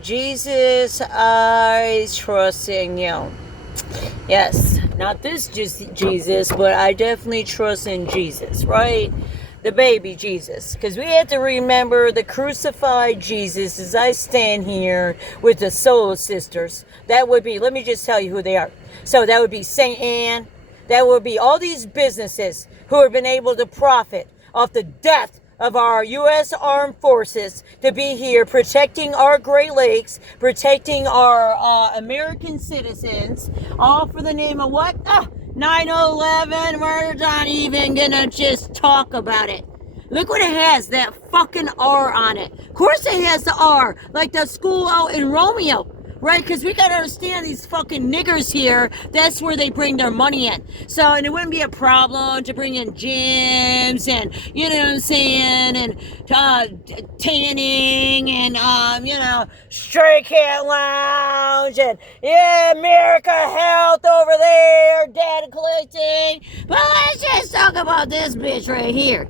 Jesus, I trust in you. Yes, not this Jesus, but I definitely trust in Jesus, right? The baby Jesus. Because we have to remember the crucified Jesus as I stand here with the Soul Sisters. That would be, let me just tell you who they are. So that would be St. Anne. That would be all these businesses who have been able to profit off the death of our U.S. Armed Forces to be here protecting our Great Lakes, protecting our American citizens, all for the name of what? 9/11. We're not even gonna just talk about it. Look what it has, that fucking R on it. Of course it has the R, like the school out in Romeo. Right, because we gotta understand these fucking niggers here, that's where they bring their money in. So, and it wouldn't be a problem to bring in gyms and, you know what I'm saying, and tanning and, Stray Cat Lounge and, yeah, America Health over there, data collecting. But let's just talk about this bitch right here.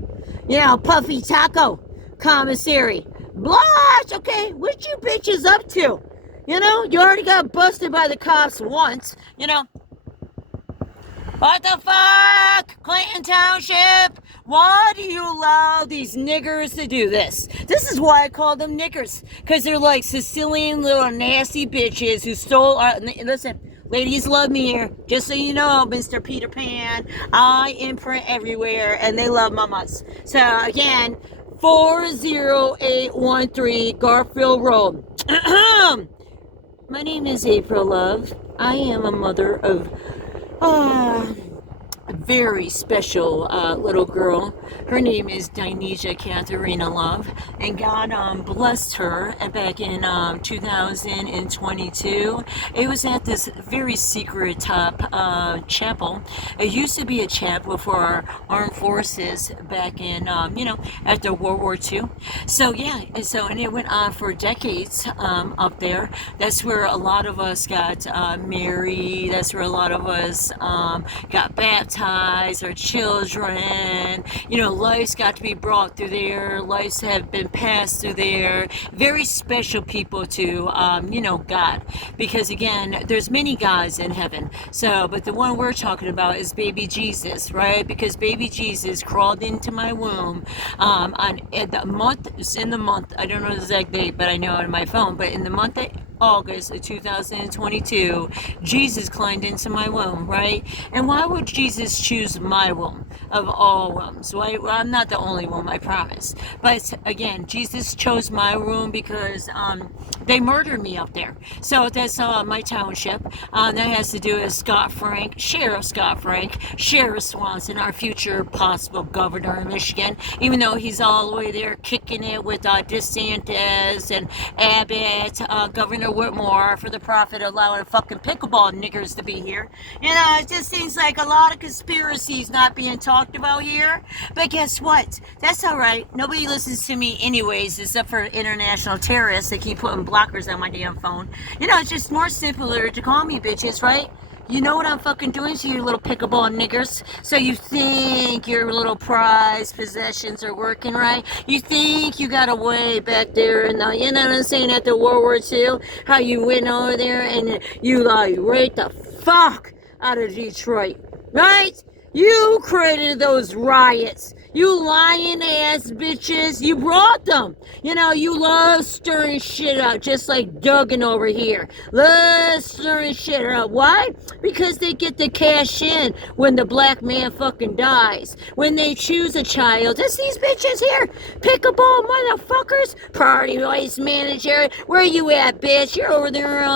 Puffy Taco Commissary. Blush, okay, what you bitches up to? You already got busted by the cops once, What the fuck? Clayton Township? Why do you allow these niggers to do this? This is why I call them niggers. Because they're like Sicilian little nasty bitches who stole our... Listen, ladies love me here. Just so you know, Mr. Peter Pan, I imprint everywhere and they love mamas. So again, 40813 Garfield Road. My name is April Love. I am a mother of a very special little girl. Her name is Dinesia Katharina Love, and God blessed her back in 2022. It was at this very secret top chapel. It used to be a chapel for our armed forces back in, after World War II. So yeah, and it went on for decades up there. That's where a lot of us got married. That's where a lot of us got baptized. Our children, lives got to be brought through there, lives have been passed through there. Very special people to God, because again, there's many gods in heaven. So, but the one we're talking about is baby Jesus, right? Because baby Jesus crawled into my womb in the month, I don't know the exact date, but I know it on my phone, but in the month of August of 2022, Jesus climbed into my womb, right? And why would Jesus choose my womb of all wombs? Right? Well, I'm not the only womb, I promise. But again, Jesus chose my womb because they murdered me up there. So that's my township. That has to do with Sheriff Scott Frank, Sheriff Swanson, our future possible governor of Michigan, even though he's all the way there kicking it with DeSantis and Abbott, Governor Whitmore for the profit of allowing fucking pickleball niggers to be here. It just seems like a lot of conspiracies not being talked about here. But guess what? That's alright. Nobody listens to me anyways, except for international terrorists that keep putting blockers on my damn phone. It's just more simpler to call me bitches, right? You know what I'm fucking doing to you little pickleball niggers? So you think your little prized possessions are working right? You think you got away back there in the, you know what I'm saying, after World War II? How you went over there and you raped the fuck out of Detroit, right? You created those riots. You lying ass bitches. You brought them. You love stirring shit up, just like Duggan over here. Love stirring shit up. Why? Because they get the cash in when the black man fucking dies. When they choose a child. That's these bitches here. Pickleball motherfuckers. Party waste manager. Where you at, bitch? You're over there,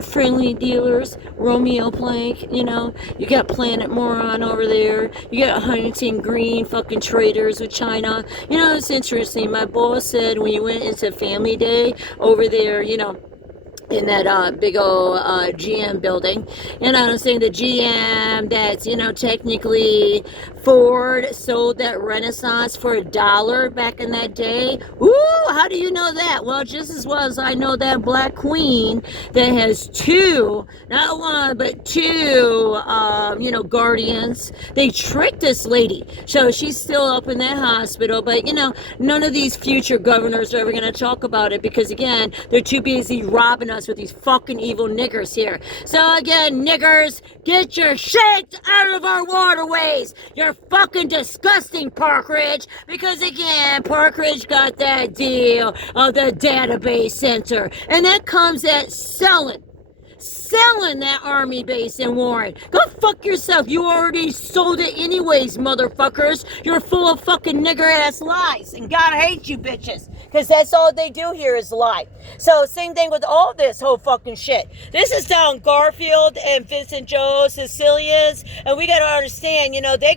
friendly dealers. Romeo Plank, you got Planet Moron over there. You got Huntington Green fucking traders with China. It's interesting. My boss said when you went into Family Day over there, in that big old GM building. You know what I'm saying? The GM that's, you know, technically Ford sold that Renaissance for $1 back in that day. Woo! How do you know that? Well, just as well as I know that black queen that has two, not one, but two, you know, guardians. They tricked this lady. So she's still up in that hospital, but, you know, none of these future governors are ever going to talk about it because, again, they're too busy robbing us with these fucking evil niggers here. So, again, niggers, get your shit out of our waterways. You're fucking disgusting, Park Ridge, because, again, Park Ridge got that deal of the database center, and that comes at selling that army base in Warren. Go fuck yourself. You already sold it anyways, motherfuckers. You're full of fucking nigger-ass lies, and God hates you bitches, because that's all they do here is lie. So, same thing with all this whole fucking shit. This is down Garfield and Vincent Joe, Cecilia's, and we gotta understand, you know, they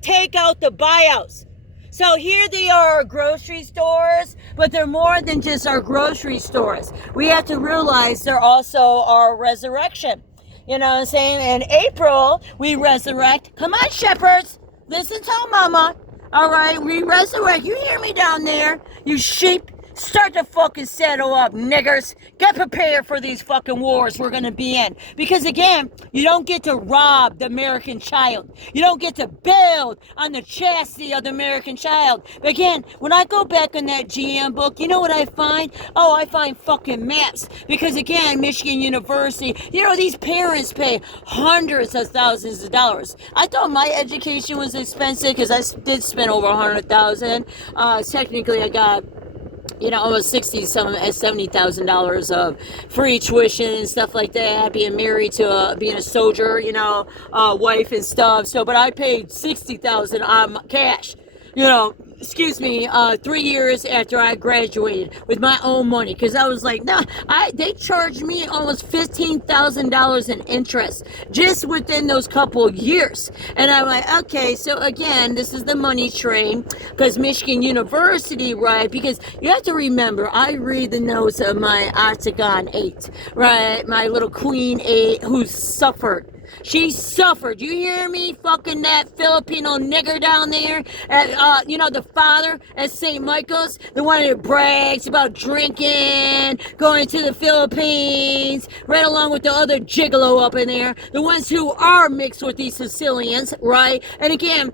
take out the buyouts. So here they are, grocery stores, but they're more than just our grocery stores. We have to realize they're also our resurrection. You know what I'm saying? In April, we resurrect. Come on, shepherds. Listen to mama. All right, we resurrect. You hear me down there? You sheep. Start to fucking settle up, niggers. Get prepared for these fucking wars we're gonna be in. Because again, you don't get to rob the American child. You don't get to build on the chastity of the American child. But again, when I go back in that GM book, you know what I find? Oh, I find fucking maps. Because again, Michigan University, you know, these parents pay hundreds of thousands of dollars. I thought my education was expensive because I did spend over $100,000. Technically, I got, you know, almost $70,000 of free tuition and stuff like that, being married to being a soldier, you know, wife and stuff. So, but I paid $60,000 on cash, you know, 3 years after I graduated with my own money, because I was like, no, they charged me almost $15,000 in interest just within those couple of years. And I'm like, okay, so again, this is the money train, because Michigan University, right? Because you have to remember, I read the notes of my Octagon 8, right? My little Queen 8 who suffered. She suffered. You hear me? Fucking that Filipino nigger down there at, you know, the father at St. Michael's, the one that brags about drinking, going to the Philippines, right along with the other gigolo up in there, the ones who are mixed with these Sicilians, right? And again,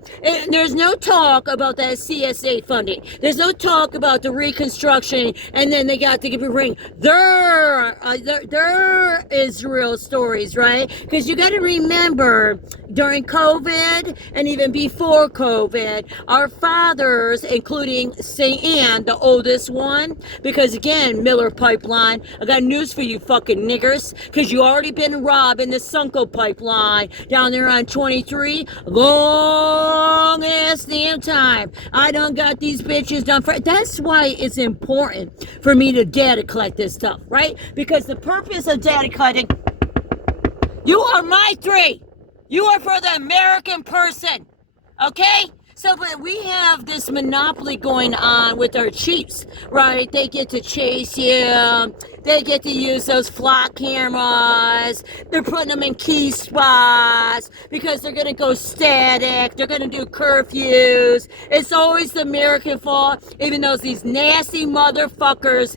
there's no talk about that CSA funding. There's no talk about the reconstruction, and then they got to bring their Israel stories, right? Because you got to remember, during COVID and even before COVID, our fathers, including St. Anne, the oldest one, because again, Miller Pipeline, I got news for you fucking niggers, because you already been robbing the Sunco Pipeline down there on 23, long ass damn time. I done got these bitches done for, that's why it's important for me to data collect this stuff, right? Because the purpose of data collecting, you are my three. You are for the American person. Okay? So, but we have this monopoly going on with our chiefs, right? They get to chase you. They get to use those flock cameras. They're putting them in key spots because they're going to go static. They're going to do curfews. It's always the American fault, even though these nasty motherfuckers,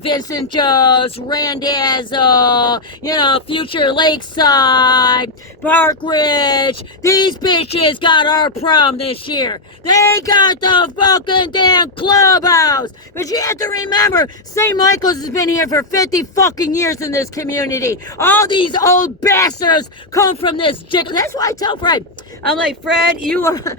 Vincent Joe's, Randazzo, you know, Future Lakeside, Park Ridge, these bitches got our problem this year. They got the fucking damn clubhouse. But you have to remember, St. Michael's has been here for 50 fucking years in this community. All these old bastards come from this jiggle. That's why I tell Fred, I'm like, Fred, you are,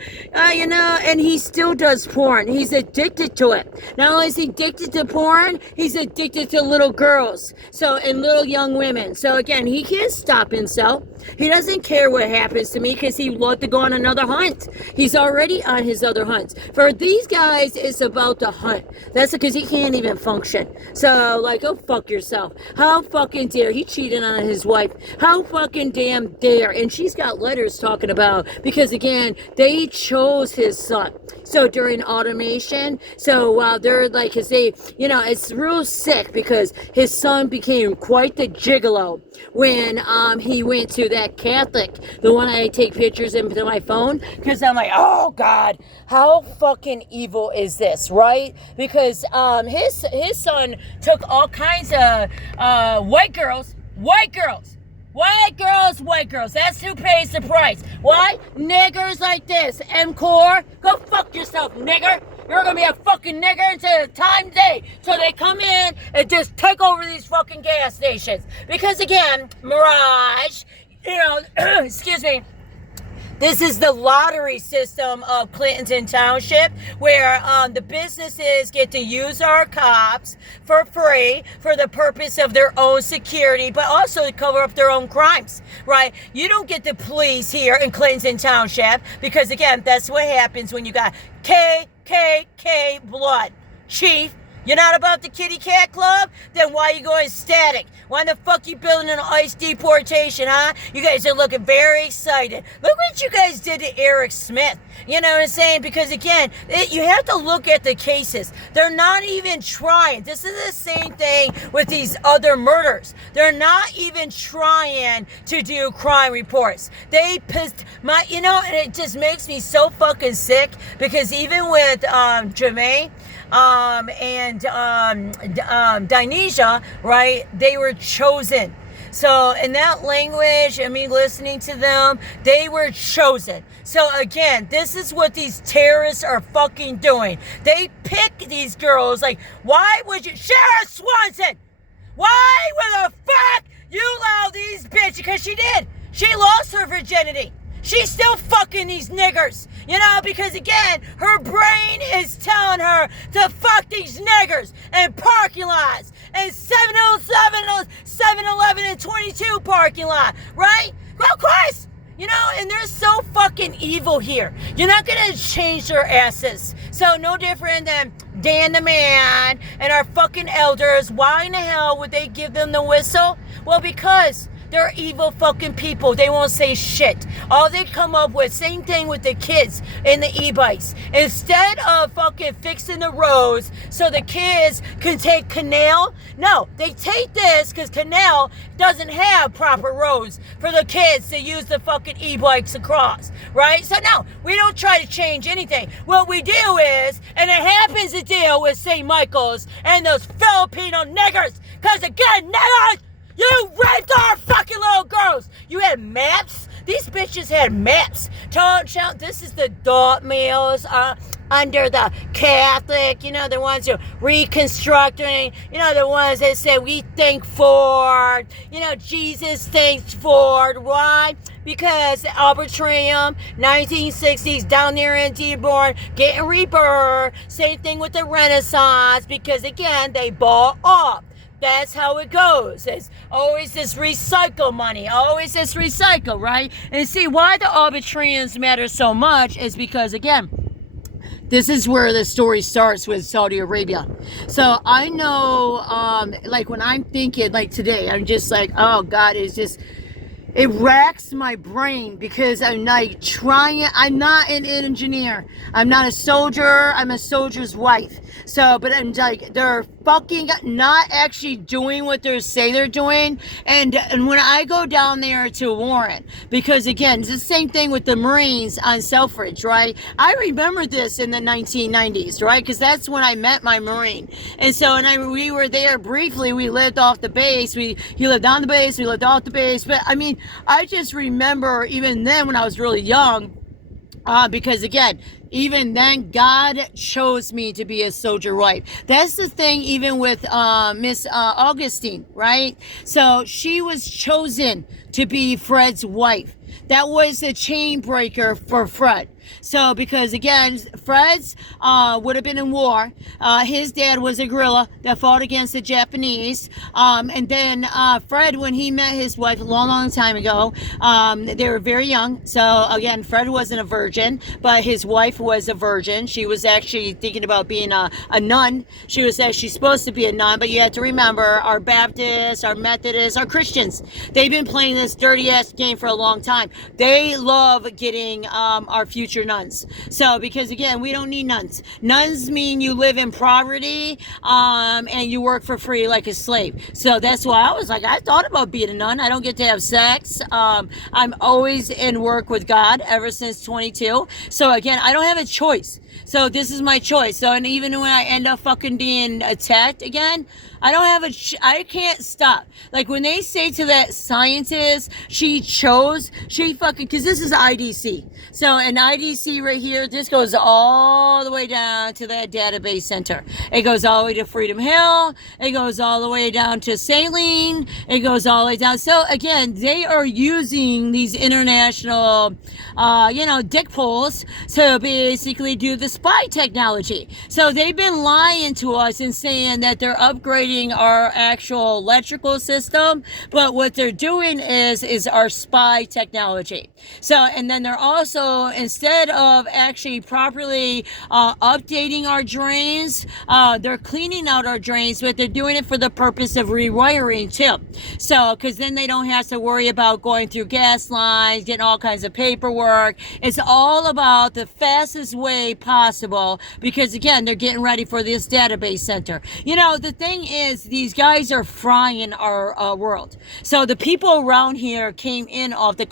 you know, and he still does porn. He's addicted to it. Not only is he addicted to porn, he's addicted to little girls. So, and little young women. So again, he can't stop himself. He doesn't care what happens to me because he loved to go on another hunt. He's already on his other hunts. For these guys, it's about the hunt. That's because he can't even function. So, like, go fuck yourself. How fucking dare he cheated on his wife? How fucking damn dare? And she's got letters talking about know, because again, they chose his son. So during automation, so while they're like, cause they, you know, it's real sick because his son became quite the gigolo when he went to that Catholic, the one I take pictures into my phone, because I'm like, oh God, how fucking evil is this, right? Because his son took all kinds of white girls. That's who pays the price. Why? Niggers like this. M-Core, go fuck yourself, nigger. You're gonna be a fucking nigger until the time day. So they come in and just take over these fucking gas stations. Because again, Mirage, you know, excuse me, this is the lottery system of Clinton Township, where the businesses get to use our cops for free for the purpose of their own security, but also to cover up their own crimes, right? You don't get the police here in Clinton Township because, again, that's what happens when you got KKK blood. Chief, you're not about the kitty cat club? Then why are you going static? Why the fuck you building an ICE deportation, huh? You guys are looking very excited. Look what you guys did to Eric Smith. You know what I'm saying? Because again, you have to look at the cases. They're not even trying. This is the same thing with these other murders. They're not even trying to do crime reports. They pissed you know, and it just makes me so fucking sick because even with Jermaine, and Dinesia, right, they were chosen. So in that language, I mean, listening to them, they were chosen. So again, this is what these terrorists are fucking doing. They pick these girls, like, why would you, Sheriff Swanson, why the fuck you allow these bitches, because she did. She lost her virginity. She's still fucking these niggers, you know, because again, her brain is telling her to fuck these niggers and parking lots and 7-Eleven and 22 parking lot, right? Of course, you know, and they're so fucking evil here. You're not gonna change their asses. So no different than Dan the Man and our fucking elders. Why in the hell would they give them the whistle? Well, because they're evil fucking people. They won't say shit. All they come up with, same thing with the kids in the e-bikes. Instead of fucking fixing the roads so the kids can take canal, no, they take this because canal doesn't have proper roads for the kids to use the fucking e-bikes across, right? So no, we don't try to change anything. What we do is, and it happens to deal with St. Michael's and those Filipino niggers, because again, niggers, you raped our fucking little girls. You had maps. These bitches had maps. This is the adult males under the Catholic. You know, the ones who reconstructing. You know, the ones that say we thank Ford. You know, Jesus thanks Ford. Why? Because Arbitrarium, 1960s, down there in Dearborn, getting rebirth. Same thing with the Renaissance. Because again, they bought up. That's how it goes. It's always this recycle money. Always this recycle, right? And see, why the arbitrarians matter so much is because, again, this is where the story starts with Saudi Arabia. So I know, like when I'm thinking, like today, I'm just like, oh God, it's just, it racks my brain because I'm like trying, I'm not an engineer. I'm not a soldier. I'm a soldier's wife. So, but I'm like, they're fucking not actually doing what they say they're doing. And when I go down there to Warren, because again, it's the same thing with the Marines on Selfridge, right? I remember this in the 1990s, right? Because that's when I met my Marine. And so, we were there briefly. We lived off the base. He lived on the base. We lived off the base. But I mean, I just remember even then when I was really young, because again, even then, God chose me to be a soldier wife. That's the thing, even with Miss Augustine, right? So she was chosen to be Fred's wife. That was a chain breaker for Fred. So because again, Fred's would have been in war. His dad was a guerrilla that fought against the Japanese. And then Fred, when he met his wife a long time ago, they were very young. So again, Fred wasn't a virgin, but his wife was a virgin. She was actually thinking about being a nun. She was actually supposed to be a nun, but you have to remember, our Baptists, our Methodists, our Christians, they've been playing this dirty ass game for a long time. They love getting our future nuns. So because again, we don't need nuns. Nuns mean you live in poverty and you work for free like a slave. So that's why I was like, I thought about being a nun. I don't get to have sex. I'm always in work with God ever since 22. So again, I don't have a choice. So this is my choice. So, and even when I end up fucking being attacked again, I don't have I can't stop. Like when they say to that scientist, she fucking, cause this is IDC. So an IDC right here, this goes all the way down to that database center. It goes all the way to Freedom Hill. It goes all the way down to Saline. It goes all the way down. So again, they are using these international, dick poles to basically do the spy technology. So they've been lying to us and saying that they're upgrading our actual electrical system, but what they're doing is our spy technology. So, and then they're also, instead of actually properly updating our drains, they're cleaning out our drains, but they're doing it for the purpose of rewiring too. So, because then they don't have to worry about going through gas lines, getting all kinds of paperwork. It's all about the fastest way possible, because again, they're getting ready for this database center. The thing is, these guys are frying our world. So the people around here came in off the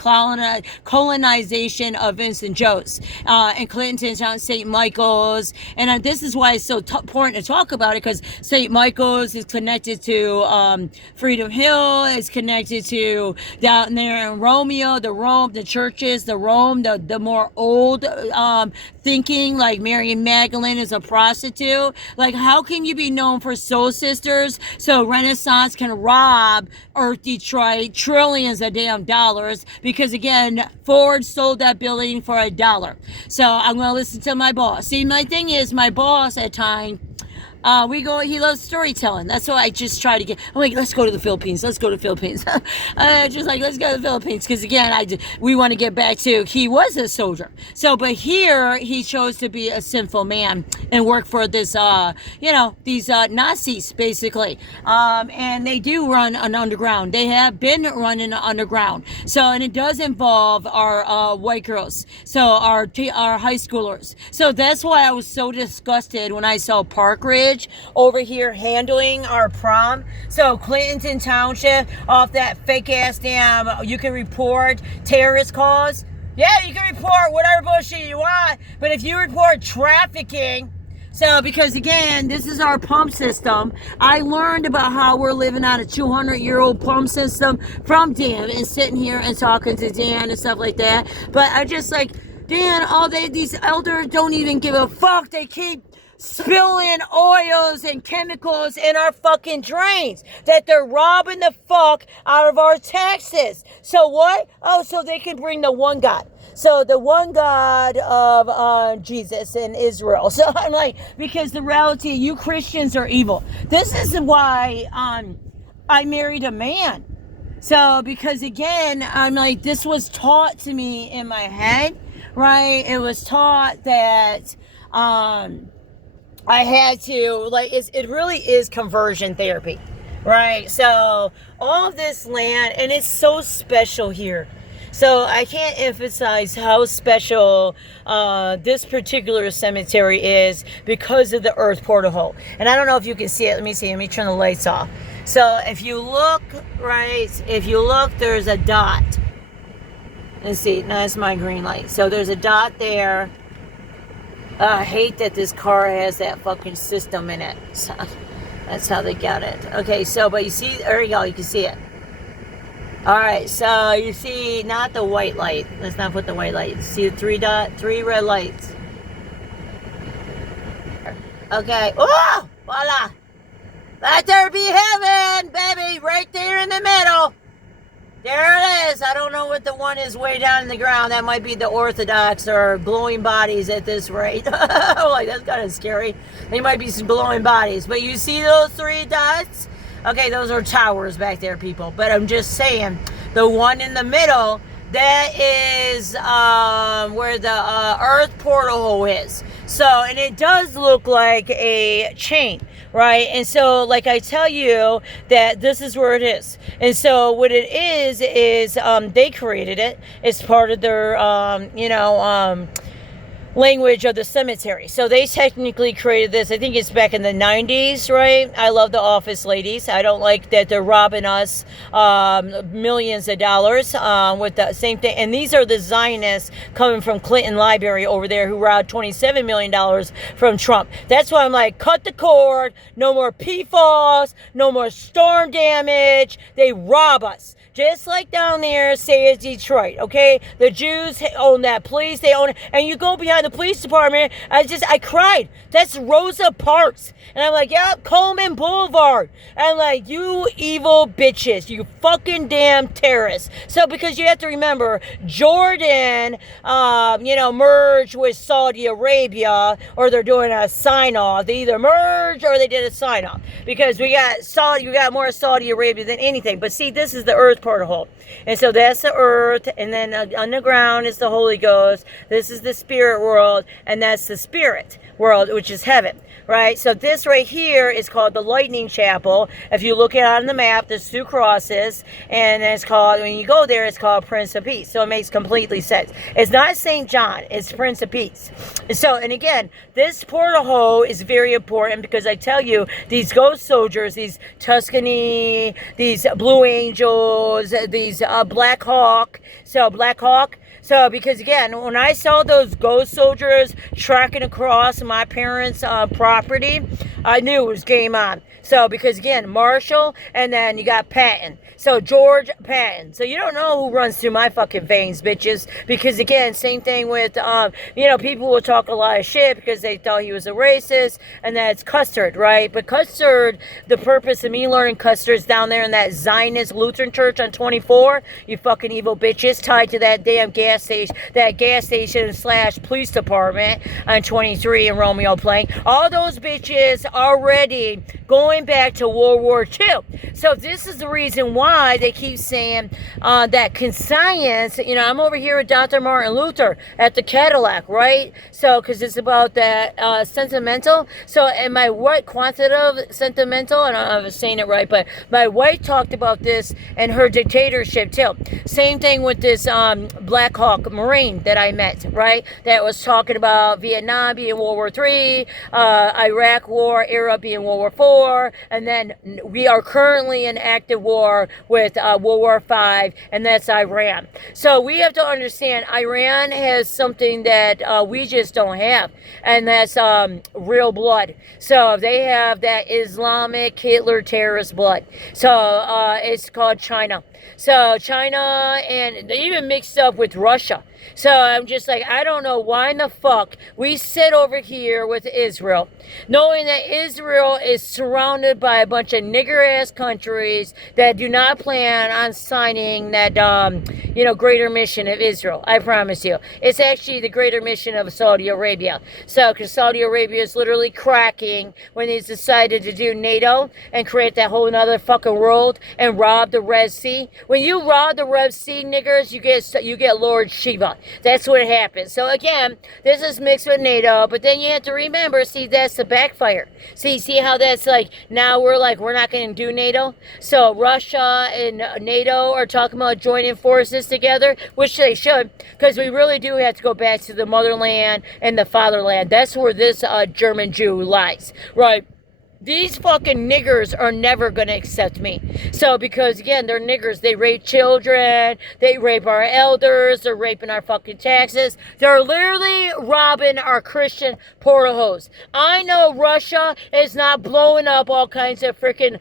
colonization of Vincent Joe's and Clinton's on St. Michael's. And this is why it's so important to talk about it, because St. Michael's is connected to Freedom Hill, is connected to down there in Romeo, the churches, the more old thinking, like Mary Magdalene is a prostitute. Like, how can you be known for Soul Sisters so Renaissance can rob Earth Detroit trillions of damn dollars? Because again, Ford sold that building for $1. So I'm going to listen to my boss. See, my thing is, my boss at times, he loves storytelling. That's why I just try to I'm like, let's go to the Philippines. Let's go to the Philippines. Just like, let's go to the Philippines. Because again, we want to get back to, he was a soldier. So, but here, he chose to be a sinful man and work for this, these Nazis, basically. And they do run an underground. They have been running an underground. So, and it does involve our white girls. So, our high schoolers. So, that's why I was so disgusted when I saw Park Ridge over here handling our prom. So Clinton Township, off that fake ass damn, you can report terrorist calls. Yeah, you can report whatever bullshit you want, but if you report trafficking, so because again, this is our pump system. I learned about how we're living on a 200-year-old pump system from Dan, and sitting here and talking to Dan and stuff like that. But I just like, Dan, these elders don't even give a fuck. They keep spilling oils and chemicals in our fucking drains, that they're robbing the fuck out of our taxes. So what? Oh, so they can bring the one God. So the one God of Jesus in Israel. So I'm like, because the reality, you Christians are evil. This is why I married a man. So because again, I'm like, this was taught to me in my head, right? It was taught that I had to, like, it really is conversion therapy, right? So all of this land, and it's so special here. So I can't emphasize how special this particular cemetery is because of the earth portal hole. And I don't know if you can see it. Let me see. Let me turn the lights off. So if you look, right, there's a dot. Let's see. That's my green light. So there's a dot there. I hate that this car has that fucking system in it. So that's how they got it. Okay, so, but you see, there you go, you can see it. Alright, so you see, not the white light. Let's not put the white light. You see the three red lights. Okay, oh, voila. Let there be heaven, baby, right there in the middle. There it is. I don't know what the one is way down in the ground. That might be the Orthodox or glowing bodies at this rate. Like, that's kind of scary. They might be some glowing bodies. But you see those 3 dots? Okay, those are towers back there, people. But I'm just saying, the one in the middle, that is where the earth portal hole is. So, and it does look like a chain, right? And so, like I tell you, that this is where it is. And so what it is they created it. It's part of their, language of the cemetery. So they technically created this. I think it's back in the 90s, right? I love the Office ladies. I don't like that they're robbing us millions of dollars with the same thing. And these are the Zionists coming from Clinton Library over there who robbed $27 million from Trump. That's why I'm like, cut the cord. No more PFAS. No more storm damage. They rob us. Just like down there, say it's Detroit, okay? The Jews own that police, they own it. And you go behind the police department, I cried. That's Rosa Parks. And I'm like, yeah, Coleman Boulevard. And I'm like, you evil bitches, you fucking damn terrorists. So, because you have to remember, Jordan, merged with Saudi Arabia, or they're doing a sign-off. They either merged or they did a sign-off. Because we got more Saudi Arabia than anything. But see, this is the earth portal hole. And so that's the earth, and then underground is the Holy Ghost. This is the spirit world, and that's the spirit world, which is heaven, right? So this right here is called the Lightning Chapel. If you look at it on the map, there's 2 crosses, and it's called, when you go there, it's called Prince of Peace. So it makes completely sense. It's not St. John, it's Prince of Peace. So, and again, this portal hole is very important because I tell you, these ghost soldiers, these Tuscany, these Blue Angels, these Black Hawk. So, because again, when I saw those ghost soldiers tracking across my parents' property, I knew it was game on. So, because again, Marshall, and then you got Patton. So, George Patton. So, you don't know who runs through my fucking veins, bitches. Because again, same thing with, people will talk a lot of shit because they thought he was a racist, and that's Custard, right? But Custard, the purpose of me learning Custard is down there in that Zionist Lutheran church on 24, you fucking evil bitches, tied to that damn gas station / police department on 23 in Romeo Plain. All those bitches already going back to World War II. So this is the reason why they keep saying that conscience, I'm over here with Dr. Martin Luther at the Cadillac, right? So, because it's about that sentimental. So, and my white quantitative sentimental, I don't know if I'm saying it right, but my wife talked about this and her dictatorship too. Same thing with this Black Hawk Marine that I met, right? That was talking about Vietnam being World War III, Iraq War era being World War IV, and then we are currently in active war with World War V, and that's Iran. So we have to understand Iran has something that we just don't have, and that's real blood. So they have that Islamic Hitler terrorist blood. So it's called China. So China, and they even mixed up with Russia. So I'm just like, I don't know why in the fuck we sit over here with Israel, knowing that Israel is surrounded by a bunch of nigger-ass countries that do not plan on signing that, greater mission of Israel. I promise you. It's actually the greater mission of Saudi Arabia. So, because Saudi Arabia is literally cracking when they decided to do NATO and create that whole other fucking world and rob the Red Sea. When you rob the Red Sea, niggers, you get Lord Shiva. That's what happens. So again, this is mixed with NATO, but then you have to remember, see, that's the backfire. See how that's like, now we're not going to do NATO? So Russia and NATO are talking about joining forces together, which they should, because we really do have to go back to the motherland and the fatherland. That's where this German Jew lies, right? These fucking niggers are never going to accept me. So, because again, they're niggers. They rape children. They rape our elders. They're raping our fucking taxes. They're literally robbing our Christian portal holes. I know Russia is not blowing up all kinds of freaking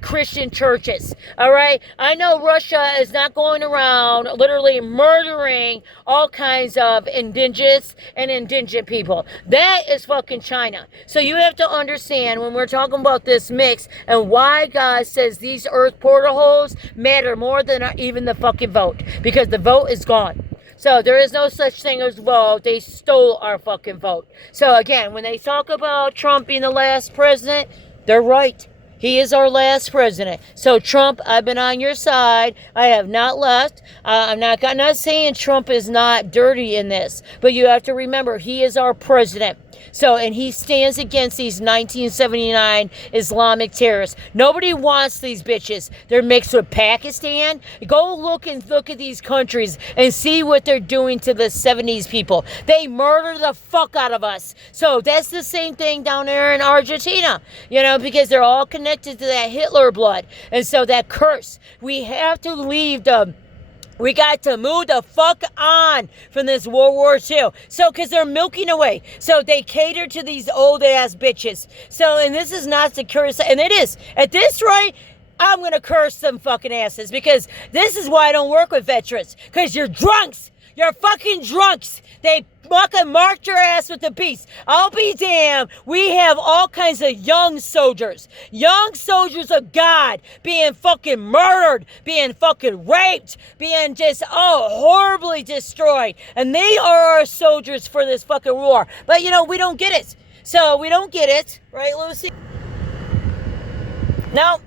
Christian churches. All right? I know Russia is not going around literally murdering all kinds of indigenous and indigent people. That is fucking China. So you have to understand, when we're we're talking about this mix and why God says these earth portal holes matter more than even the fucking vote. Because the vote is gone. So there is no such thing as vote. They stole our fucking vote. So again, when they talk about Trump being the last president, they're right. He is our last president. So Trump, I've been on your side. I have not left. I'm not saying Trump is not dirty in this, but you have to remember he is our president. So, and he stands against these 1979 Islamic terrorists. Nobody wants these bitches. They're mixed with Pakistan. Go look at these countries and see what they're doing to the 70s people. They murder the fuck out of us. So that's the same thing down there in Argentina, you know, because they're all connected to that Hitler blood. And so that curse, we have to leave them. We got to move the fuck on from this World War II. So, because they're milking away. So, they cater to these old ass bitches. So, and this is not to curse, and it is. At this rate, I'm going to curse some fucking asses. Because this is why I don't work with veterans. Because you're drunks. You're fucking drunks. They fucking marked your ass with the beast. I'll be damned. We have all kinds of young soldiers of God being fucking murdered, being fucking raped, being just, horribly destroyed. And they are our soldiers for this fucking war. But, you know, we don't get it. So, we don't get it. Right, Lucy? No,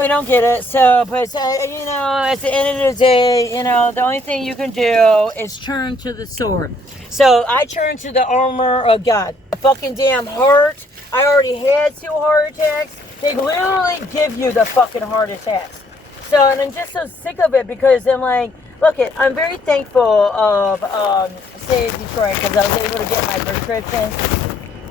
we don't get it. So, but, you know, at the end of the day, you know, the only thing you can do is turn to the sword. So, I turn to the armor of God. A fucking damn heart. I already had 2 heart attacks. They literally give you the fucking heart attacks. So, and I'm just so sick of it because I'm like, look, I'm very thankful of Save Detroit because I was able to get my prescription.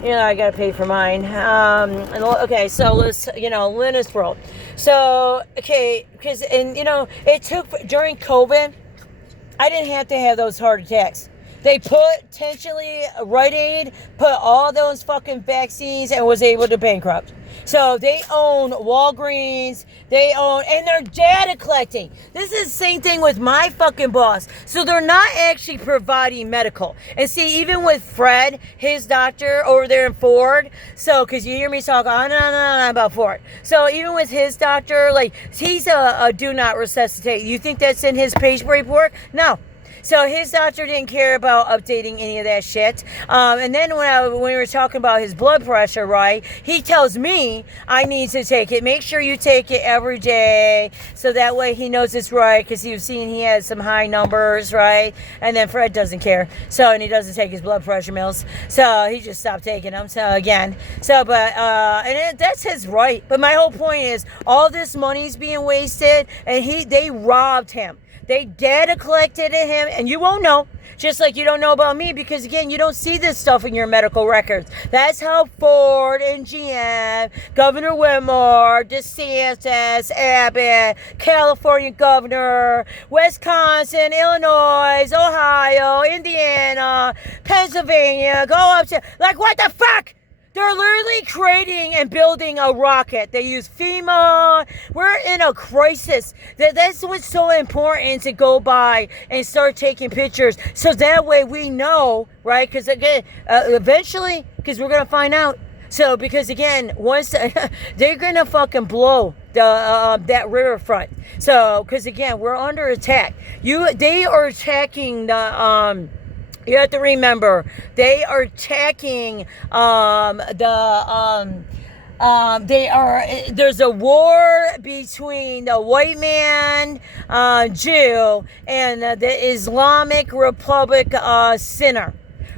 You know, I gotta pay for mine. Okay, so let's, you know, Lynx World. So, okay, because, and, you know, it took, during COVID, I didn't have to have those heart attacks. They potentially, Rite Aid put all those fucking vaccines and was able to bankrupt. So they own Walgreens, and they're data collecting. This is the same thing with my fucking boss. So they're not actually providing medical. And see, even with Fred, his doctor over there in Ford, so, because you hear me talk, no, about Ford. So even with his doctor, like, he's a do not resuscitate. You think that's in his page paperwork? No. So his doctor didn't care about updating any of that shit. And then when we were talking about his blood pressure, right, he tells me I need to take it. Make sure you take it every day so that way he knows it's right, because he was seeing he had some high numbers, right? And then Fred doesn't care. So, and he doesn't take his blood pressure pills. So he just stopped taking them. So again, that's his right. But my whole point is all this money's being wasted, and they robbed him. They data collected him, and you won't know. Just like you don't know about me, because again, you don't see this stuff in your medical records. That's how Ford and GM, Governor Whitmore, DeSantis, Abbott, California governor, Wisconsin, Illinois, Ohio, Indiana, Pennsylvania, go up to, like, what the fuck? They're literally creating and building a rocket. They use FEMA. We're in a crisis. That's what's so important, to go by and start taking pictures. So that way we know, right? Because again, eventually, because we're going to find out. So, because again, once they're going to fucking blow that riverfront. So, because again, we're under attack. They are attacking the... You have to remember, they are attacking there's a war between the white man, Jew, and the Islamic Republic, sinner.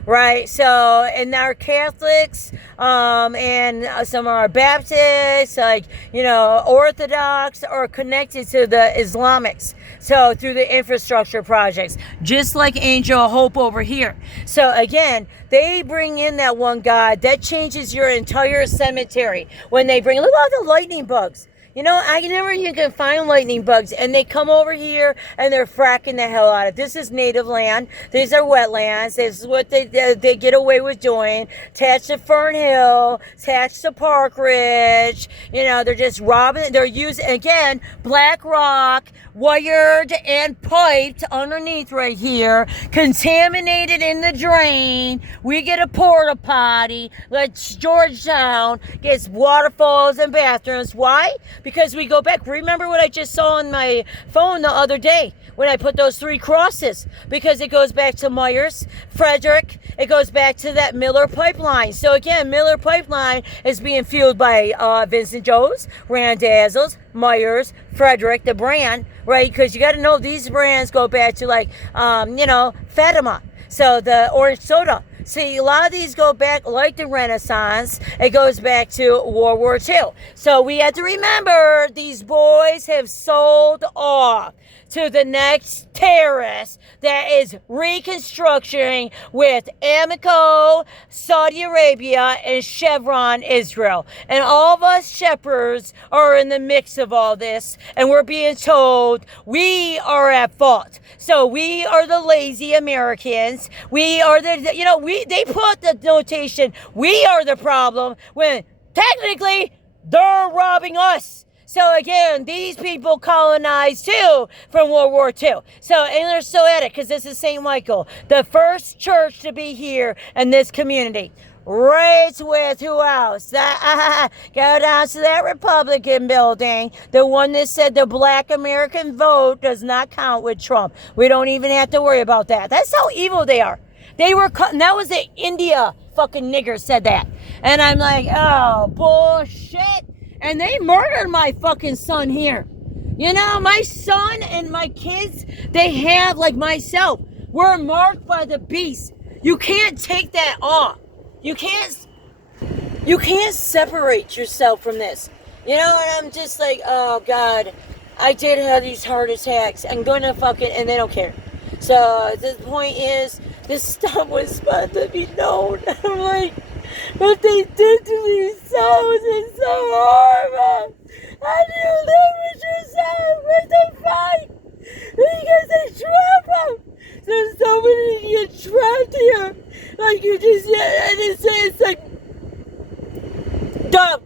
Right, so, and our Catholics, and some of our Baptists, like, you know, Orthodox, are connected to the Islamics. So, through the infrastructure projects, just like Angel Hope over here. So, again, they bring in that one God that changes your entire cemetery. When they bring, look at all the lightning bugs. I never even can find lightning bugs, and they come over here and they're fracking the hell out of it. This is native land. These are wetlands. This is what they get away with doing. Attached to Fern Hill, attached to Park Ridge. They're just robbing. They're using, again, black rock, wired and piped underneath right here, contaminated in the drain. We get a porta potty. Let's Georgetown gets waterfalls and bathrooms. Why? Because we go back. Remember what I just saw on my phone the other day when I put those 3 crosses? Because it goes back to Myers, Frederick. It goes back to that Miller pipeline. So again, Miller pipeline is being fueled by Vincent Joe's, Randazzo's, Myers, Frederick, the brand, right? Because you got to know these brands go back to Fatima. So the orange soda. See, a lot of these go back like the Renaissance. It goes back to World War II. So we have to remember these boys have sold off to the next terrorist that is reconstructing with Aramco, Saudi Arabia, and Chevron Israel. And all of us shepherds are in the mix of all this, and we're being told we are at fault. So we are the lazy Americans. We are they put the notation, we are the problem, when technically they're robbing us. So again, these people colonized too from World War II. So, and they're still at it because this is St. Michael, the first church to be here in this community. Right with who else? Go down to that Republican building, the one that said the black American vote does not count with Trump. We don't even have to worry about that. That's how evil they are. That was the India fucking nigger said that. And I'm like, oh, bullshit. And they murdered my fucking son here. My son and my kids, they have, like myself, we're marked by the beast. You can't take that off. You can't separate yourself from this. And I'm just like, oh God, I did have these heart attacks. I'm gonna and they don't care. So the point is, this stuff was supposed to be known. I'm like, what they did to these souls is so horrible. How do you live with yourself with the fight? Because they trap them. So somebody get trapped here. Like you just said, I just say it's like, dumb.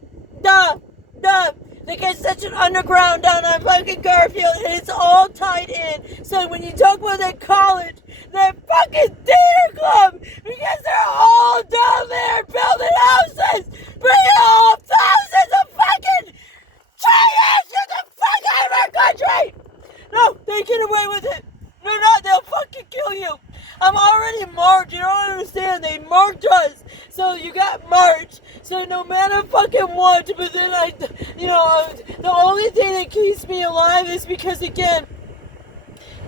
Like it's such an underground down on fucking Garfield, and it's all tied in. So when you talk about that college, that fucking theater club, because they're all down there building houses, bringing all thousands of fucking traitors to the fuck out of our country. No, they get away with it. They're not. They'll fucking kill you. I'm already marked. You don't understand. They marked us. So you got marked. So no matter fucking what, but then the only thing that keeps me alive is because, again,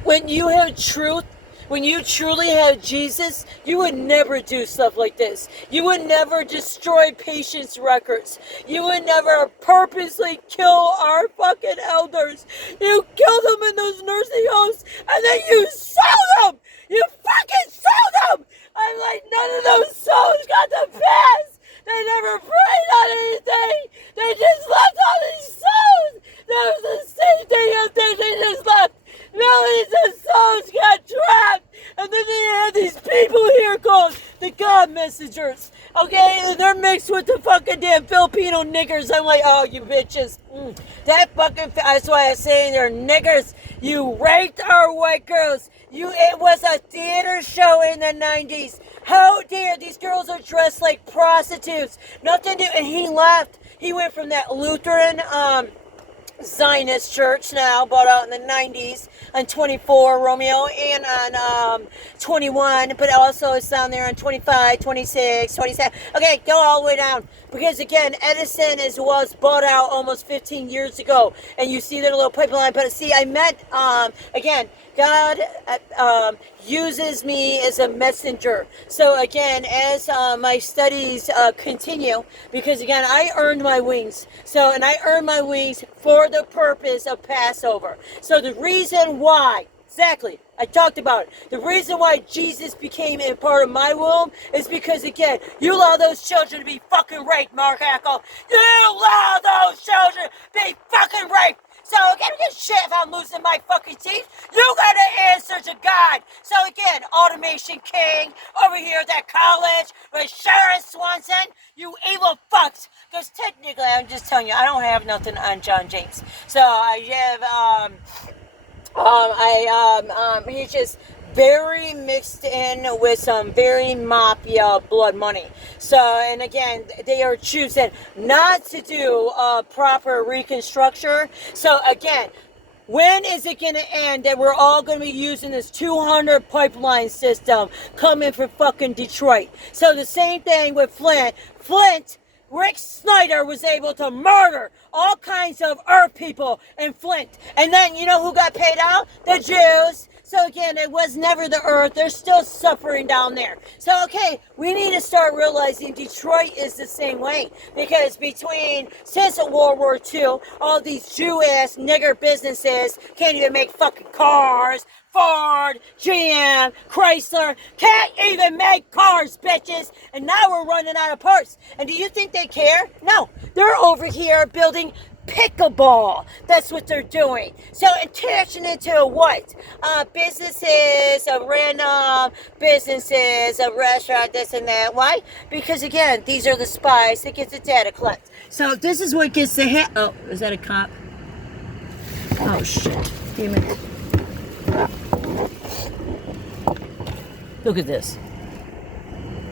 when you have truth, when you truly have Jesus, you would never do stuff like this. You would never destroy patients' records. You would never purposely kill our fucking elders. You killed them in those nursing homes, and then you sold them! You fucking sold them! I'm like, none of those souls got the pass! They never prayed on anything! They just left all these souls! That was the same thing out there, they just left! Millions of souls got trapped, and then they have these people here called the God Messengers, okay? And they're mixed with the fucking damn Filipino niggers. I'm like, oh, you bitches. That's why I'm saying they're niggers. You raped our white girls. It was a theater show in the 90s. How dare these girls are dressed like prostitutes. Nothing to, and he left. He went from that Lutheran, Zionist church now, bought out in the 90s on 24 Romeo and on 21, but also it's down there on 25, 26, 27. Okay, go all the way down. Because again, Edison was bought out almost 15 years ago, and you see that little pipeline. But see, I meant, again, God uses me as a messenger. So again, as my studies continue, because again, I earned my wings. So, and I earned my wings for the purpose of Passover. So the reason why, exactly, I talked about it. The reason why Jesus became a part of my womb is because, again, you allow those children to be fucking raped, Mark Hackle. You allow those children to be fucking I don't give a shit if I'm losing my fucking teeth. You gotta answer to God. So again, Automation King over here at that college with Sharon Swanson, you evil fucks. Because technically, I'm just telling you, I don't have nothing on John James. So I have, he's just very mixed in with some very mafia blood money. So, and again, they are choosing not to do proper reconstruction. So again, when is it going to end that we're all going to be using this 200 pipeline system coming from fucking Detroit? So the same thing with Flint. Rick Snyder was able to murder all kinds of Earth people in Flint. And then, you know who got paid out? The Jews. So again, it was never the Earth. They're still suffering down there. So, okay, we need to start realizing Detroit is the same way. Because since World War II, all these Jew-ass nigger businesses can't even make fucking cars. Ford, GM, Chrysler, can't even make cars, bitches. And now we're running out of parts. And do you think they care? No. They're over here building pickleball. That's what they're doing. So attaching it to what? Businesses, random businesses, a restaurant, this and that. Why? Because again, these are the spies that get the data collected. So this is what gets the hit. Oh, is that a cop? Oh shit. Damn it. Look at this.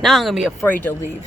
Now I'm going to be afraid to leave.